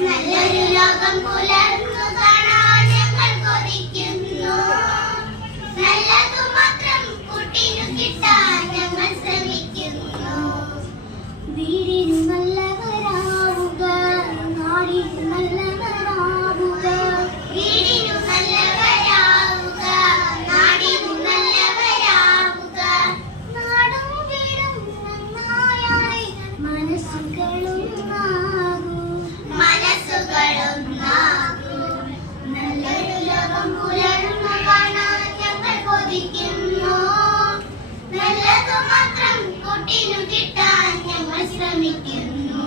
നല്ലൊരു ലോകം പോലെ കൊതിക്കുന്നു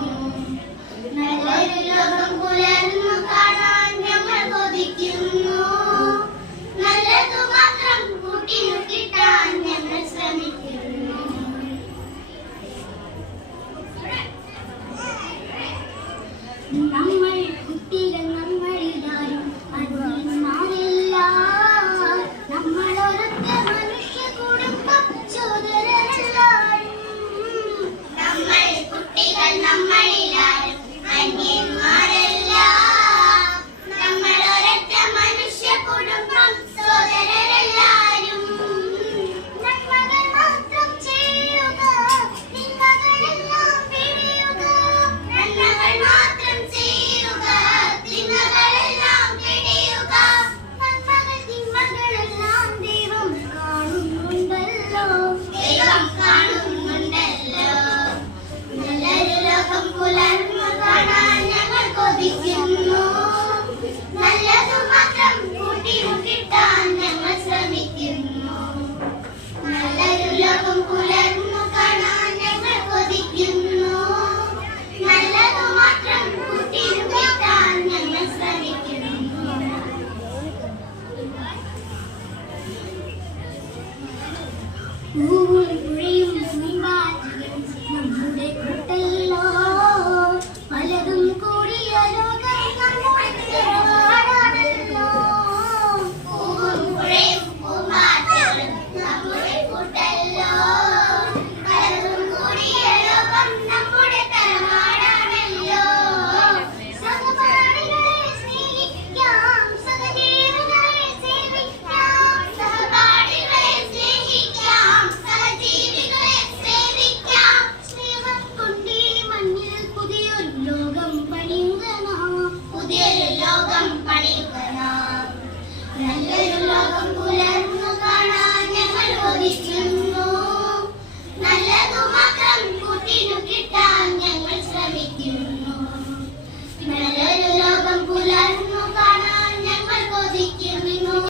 നല്ലൊരു ലോകം പുലർന്നു കാണാൻ ഞങ്ങൾ കൊതിക്കുന്നു നല്ലതു മാത്രം കൂട്ടിനു കിട്ടാൻ ഞങ്ങൾ ശ്രമിക്കുന്നു i'm not Google Dream Cinema Against the Blue